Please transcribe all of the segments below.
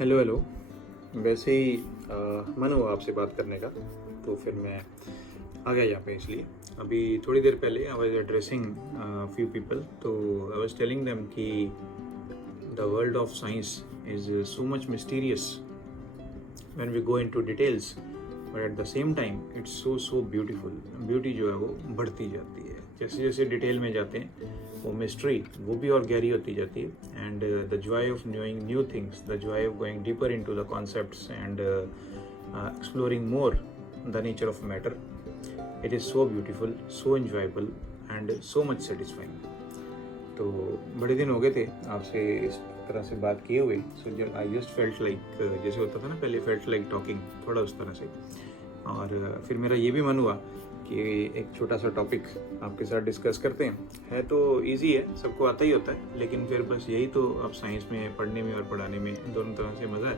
Hello hello. वैसे ही मन हुआ आपसे बात करने का, तो फिर मैं आ गया यहाँ पे। इसलिए अभी थोड़ी देर पहले I was addressing few people, तो आई वाज टेलिंग देम कि the world of science is so much mysterious when we go into details, but at the same time it's so beautiful. Beauty जो है वो बढ़ती जाती है जैसे जैसे डिटेल में जाते हैं, वो मिस्ट्री वो भी और गहरी होती जाती है। And the Joy of knowing new things, the Joy of going deeper into the concepts and exploring more the nature of matter, it is so beautiful, so enjoyable and so much satisfying. तो बड़े दिन हो गए थे आपसे इस तरह से बात किए हुए, सो जब आई जस्ट फेल्ट लाइक, जैसे होता था ना पहले, फेल्ट लाइक टॉकिंग, थोड़ा उस तरह से। और फिर मेरा ये भी मन हुआ कि एक छोटा सा टॉपिक आपके साथ डिस्कस करते हैं। है तो इजी है, सबको आता ही होता है, लेकिन फिर बस यही तो अब साइंस में पढ़ने में और पढ़ाने में दोनों तरह से मज़ा है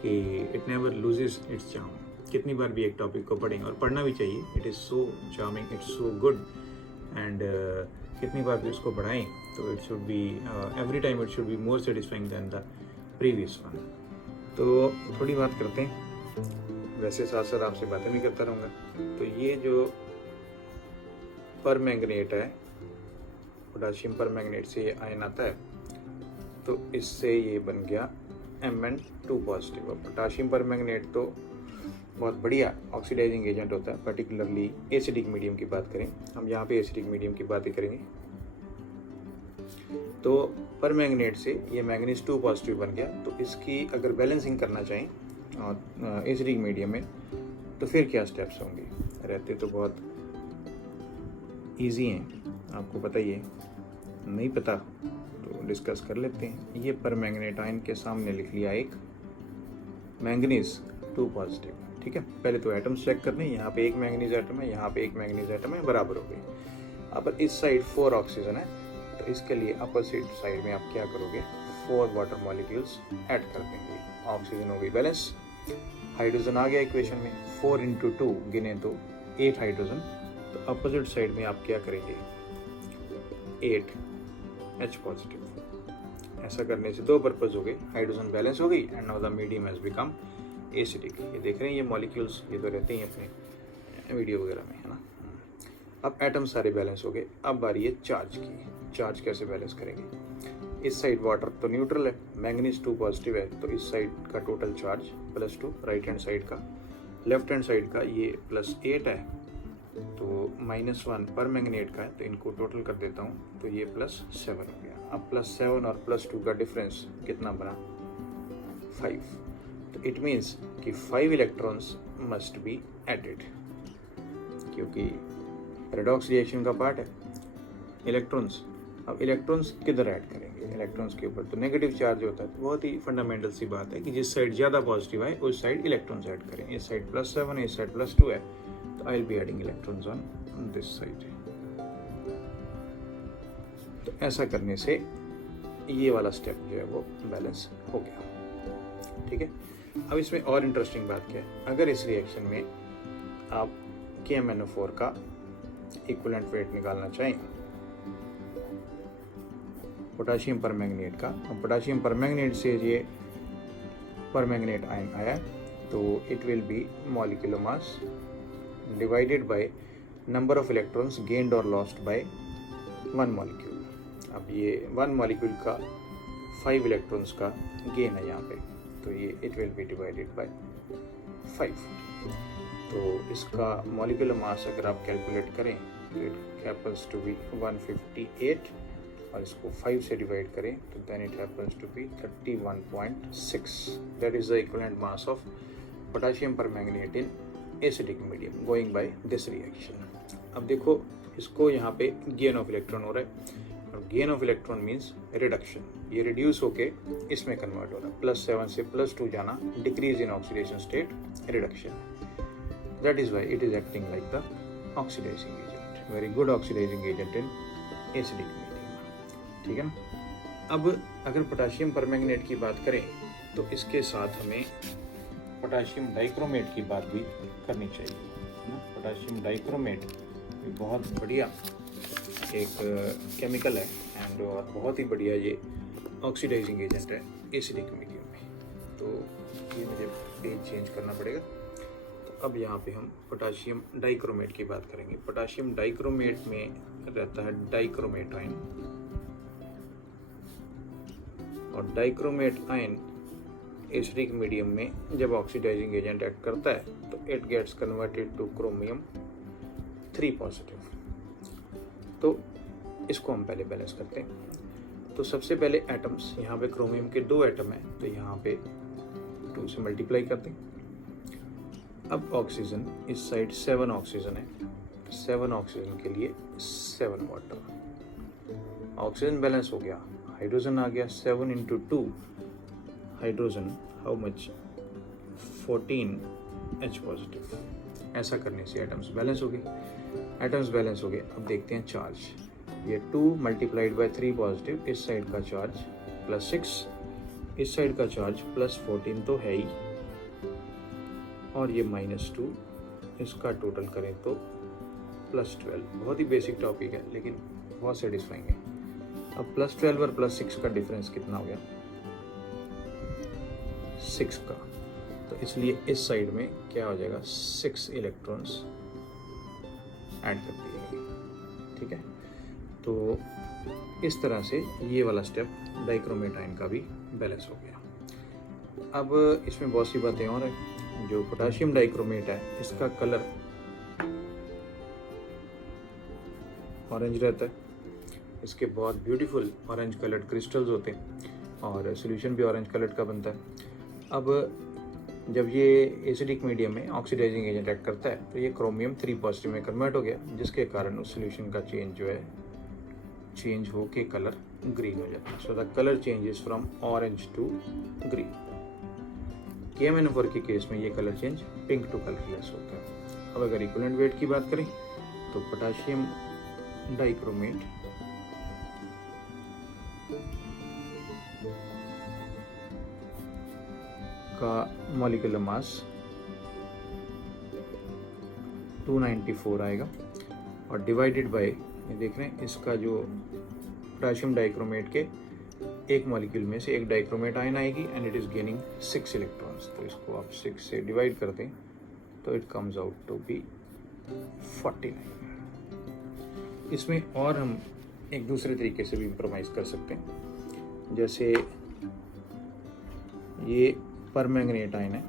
कि it never loses it's charm. कितनी बार भी एक टॉपिक को पढ़ेंगे, और पढ़ना भी चाहिए, it is so charming, it's so good. And कितनी बार भी उसको बढ़ाएं तो it should be every time it should be more satisfying than the previous one. तो थोड़ी बात करते हैं, वैसे साथ साथ आपसे बातें भी करता रहूँगा। तो ये जो परमैंगनेट है, पोटाशियम परमैंगनेट से ये आयन आता है, तो इससे ये बन गया Mn2 पॉजिटिव। और पोटाशियम परमैंगनेट तो बहुत बढ़िया ऑक्सीडाइजिंग एजेंट होता है, पर्टिकुलरली एसिडिक मीडियम की बात करें, हम यहाँ पे एसिडिक मीडियम की बात ही करेंगे। तो परमैंगनेट से ये मैंगनीज 2 पॉजिटिव बन गया, तो इसकी अगर बैलेंसिंग करना चाहें और एसिडिक मीडियम में, तो फिर क्या स्टेप्स होंगे? रहते तो बहुत इजी हैं, आपको पता ही है, नहीं पता तो डिस्कस कर लेते हैं। ये परमैंगनेट आयन के सामने लिख लिया एक मैंगनीज 2 पॉजिटिव, ठीक है। पहले तो एटम्स चेक करने, यहाँ पे एक मैंगनीज एटम है, यहाँ पे एक मैंगनीज एटम है, बराबर हो गई। अब इस साइड 4 ऑक्सीजन है, तो इसके लिए अपोजिट साइड में आप क्या करोगे, 4 वाटर मॉलिक्यूल्स ऐड कर देंगे। ऑक्सीजन हो गई बैलेंस, हाइड्रोजन आ गया इक्वेशन में, 4 इंटू 2 गिने तो 8 हाइड्रोजन, तो अपोजिट साइड में आप क्या करेंगे, 8 H पॉजिटिव। ऐसा करने से 2 पर्पज हो गए, हाइड्रोजन बैलेंस हो गई and now the medium has become acidic. ये देख रहे हैं, ये मॉलिक्यूल्स ये तो रहते ही अपने वीडियो वगैरह में, है ना। अब एटम सारे बैलेंस हो गए, अब बारी है चार्ज की। चार्ज कैसे बैलेंस करेंगे? इस साइड वाटर तो न्यूट्रल है, मैंगनीज 2 पॉजिटिव है, तो इस साइड का total charge +2, right hand side का, लेफ्ट हैंड साइड का ये +8 है, तो -1 पर मैंगनेट का है, तो इनको टोटल कर देता हूँ, तो ये +7 हो गया। अब +7 और +2 का डिफरेंस कितना बना, 5। तो इट मीन्स कि 5 इलेक्ट्रॉन्स मस्ट बी एडेड, क्योंकि पैराडॉक्स रिएक्शन का पार्ट है इलेक्ट्रॉन्स। अब इलेक्ट्रॉन्स किधर ऐड करेंगे, इलेक्ट्रॉन्स के ऊपर तो नेगेटिव चार्ज होता है, तो बहुत ही फंडामेंटल सी बात है कि जिस साइड ज़्यादा पॉजिटिव है उस साइड इलेक्ट्रॉन्स ऐड करें। इस साइड +7 है, इस साइड +2 है, तो I will be adding electrons on this side. तो ऐसा करने से ये वाला स्टेप जो है वो बैलेंस हो गया, ठीक है। अब इसमें और इंटरेस्टिंग बात क्या है, अगर इस रिएक्शन में आप KMnO4 का इक्विवेलेंट वेट निकालना चाहें पोटाशियम परमैंगनेट का, और पोटाशियम परमैंगनेट से ये परमैंगनेट आयन आया, तो it will be molecular mass divided by number of electrons gained और लॉस्ट बाय 1 मॉलिक्यूल। अब ये 1 मॉलिक्यूल का 5 इलेक्ट्रॉन्स का गेन है यहाँ पे, तो ये it will be divided by 5। तो इसका मॉलिक्यूलर मास अगर आप कैलकुलेट करें तो इट हैपन्स टू बी 158, और इसको 5 से डिवाइड करें तो then it happens to be 31.6। That is the equivalent mass of potassium permanganate in acidic medium going by this reaction. अब देखो, इसको यहाँ पे गेन ऑफ इलेक्ट्रॉन हो रहा है, और gain of electron means reduction, ये रिड्यूस होके इसमें कन्वर्ट हो रहा है, +7 से +2 जाना, decrease in oxidation state, reduction. That is why it is acting like the oxidising agent, very good oxidising agent in acidic medium, ठीक है ना। अब अगर पोटाशियम परमैंगनेट की बात करें तो इसके साथ हमें पोटाशियम डाइक्रोमेट की बात भी करनी चाहिए। पोटाशियम डाइक्रोमेट बहुत बढ़िया एक केमिकल है एंड और बहुत ही बढ़िया ये ऑक्सीडाइजिंग एजेंट है एसिडिक मीडियम में। ये मुझे पेज चेंज करना पड़ेगा। तो अब यहाँ पे हम पोटाशियम डाइक्रोमेट की बात करेंगे। पोटाशियम डाइक्रोमेट में रहता है डाइक्रोमेट आयन, और डाइक्रोमेट आयन एसिडिक मीडियम में जब ऑक्सीडाइजिंग एजेंट एक्ट करता है तो it gets converted to chromium 3 positive. तो इसको हम पहले बैलेंस करते हैं। तो सबसे पहले एटम्स, यहाँ पे क्रोमियम के 2 एटम हैं तो यहाँ पे 2 से मल्टीप्लाई करते हैं। अब ऑक्सीजन इस साइड 7 ऑक्सीजन है, 7 ऑक्सीजन के लिए 7 वाटर। ऑक्सीजन बैलेंस हो गया, हाइड्रोजन आ गया 7 into 2 hydrogen, how much 14 H positive. ऐसा करने से एटम्स बैलेंस हो गए। एटम्स बैलेंस हो गए। अब देखते हैं चार्ज। ये 2 मल्टीप्लाइड बाय 3 पॉजिटिव, इस साइड का चार्ज प्लस 6, इस साइड का चार्ज प्लस 14 तो है ही, और ये -2, इसका टोटल करें तो प्लस 12। बहुत ही बेसिक टॉपिक है लेकिन बहुत सेटिस्फाइंग है। अब प्लस 12 और प्लस 6 का डिफरेंस कितना हो गया? 6 का। तो इसलिए इस साइड में क्या हो जाएगा? 6 इलेक्ट्रॉन्स ऐड कर दिए गए। ठीक है, तो इस तरह से ये वाला स्टेप डाइक्रोमेट आयन का भी बैलेंस हो गया। अब इसमें बहुत सी बातें और हैं। जो पोटाशियम डाइक्रोमेट है इसका कलर ऑरेंज रहता है, इसके बहुत ब्यूटीफुल ऑरेंज कलर्ड क्रिस्टल्स होते हैं और सॉल्यूशन भी ऑरेंज कलर्ड का बनता है। अब जब ये एसिडिक मीडियम में ऑक्सीडाइजिंग एजेंट एक्ट करता है तो ये क्रोमियम 3 पॉजिटिव में कन्वर्ट हो गया, जिसके कारण उस सॉल्यूशन का चेंज जो है चेंज हो के कलर ग्रीन हो जाता है। So the colour changes from orange to green. KMnO4 के केस में ये colour change pink to colourless होता है। अब अगर इक्विवेलेंट वेट की बात करें तो पोटाशियम डाइक्रोमेट का मॉलिक्यूलर मास 294 आएगा, और डिवाइडेड बाय, ये देख रहे हैं इसका जो पोटाशियम डाइक्रोमेट के एक मॉलिक्यूल में से एक डाइक्रोमेट आयन आएगी and it is gaining 6 electrons. तो इसको आप 6 से डिवाइड कर दें तो it comes out to be 49। इसमें और हम एक दूसरे तरीके से भी इम्प्रोवाइज कर सकते हैं। जैसे ये परमैंगनेट आयन है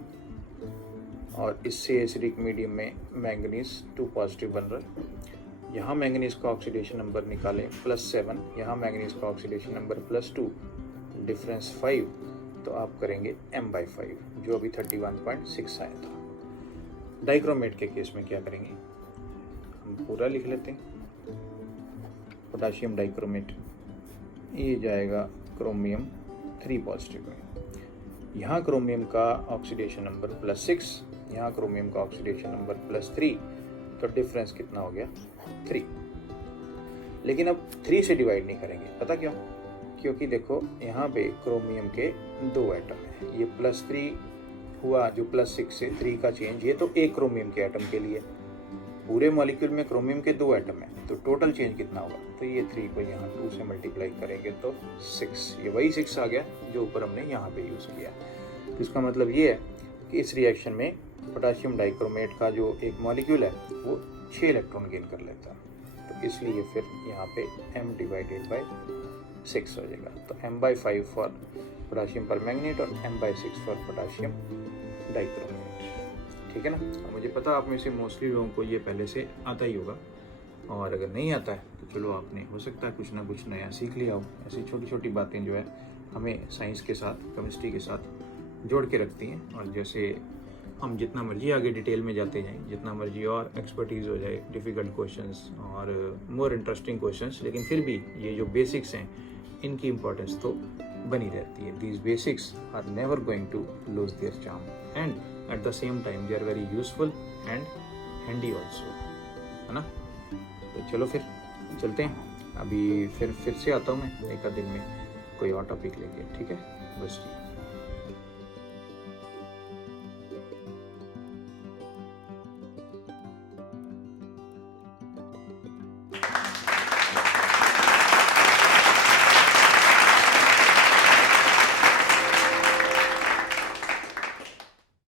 और इससे एसिडिक मीडियम में मैंगनीज 2 पॉजिटिव बन रहा है। यहाँ मैंगनीज का ऑक्सीडेशन नंबर निकालें +7, यहाँ मैंगनीज का ऑक्सीडेशन नंबर +2, डिफरेंस 5, तो आप करेंगे m/5 जो अभी 31.6 आया था। डाइक्रोमेट के केस में क्या करेंगे, हम पूरा लिख लेते हैं। पोटाशियम डाइक्रोमेट ये जाएगा क्रोमियम 3 पॉजिटिव में। यहाँ क्रोमियम का ऑक्सीडेशन नंबर +6, यहाँ क्रोमियम का ऑक्सीडेशन नंबर +3, तो डिफरेंस कितना हो गया? 3। लेकिन अब 3 से डिवाइड नहीं करेंगे, पता क्यों? क्योंकि देखो यहाँ पे क्रोमियम के 2 एटम हैं, ये +3 हुआ जो +6 से 3 का चेंज, ये तो एक क्रोमियम के एटम के लिए। पूरे मॉलिक्यूल में क्रोमियम के 2 एटम हैं तो टोटल चेंज कितना होगा? तो ये 3 को यहाँ 2 से मल्टीप्लाई करेंगे तो 6, ये वही 6 आ गया जो ऊपर हमने यहाँ पे यूज़ किया। तो इसका मतलब ये है कि इस रिएक्शन में पोटाशियम डाइक्रोमेट का जो एक मॉलिक्यूल है वो 6 इलेक्ट्रॉन गेन कर लेता है। तो इसलिए फिर यहाँ पे m/6 हो जाएगा। तो m/5 फॉर पोटाशियम परमैंगनेट और m/6 फॉर पोटाशियम डाइक्रोमेट। ठीक है ना? और मुझे पता आप में से मोस्टली लोगों को ये पहले से आता ही होगा, और अगर नहीं आता है तो चलो आपने हो सकता है कुछ ना कुछ नया सीख लिया हो। ऐसी छोटी छोटी बातें जो है हमें साइंस के साथ, केमिस्ट्री के साथ जोड़ के रखती हैं। और जैसे हम जितना मर्जी आगे डिटेल में जाते जाएं, जितना मर्जी और एक्सपर्टीज़ हो जाए, डिफ़िकल्ट क्वेश्चंस और मोर इंटरेस्टिंग क्वेश्चंस, लेकिन फिर भी ये जो बेसिक्स हैं इनकी इम्पोर्टेंस तो बनी रहती है। These basics are never going to lose their charm and at the same time they are very useful and handy also, है ना? तो चलो फिर चलते हैं। अभी फिर से आता हूँ मैं एक आध दिन में कोई और टॉपिक लेके। ठीक है, बस ठीक।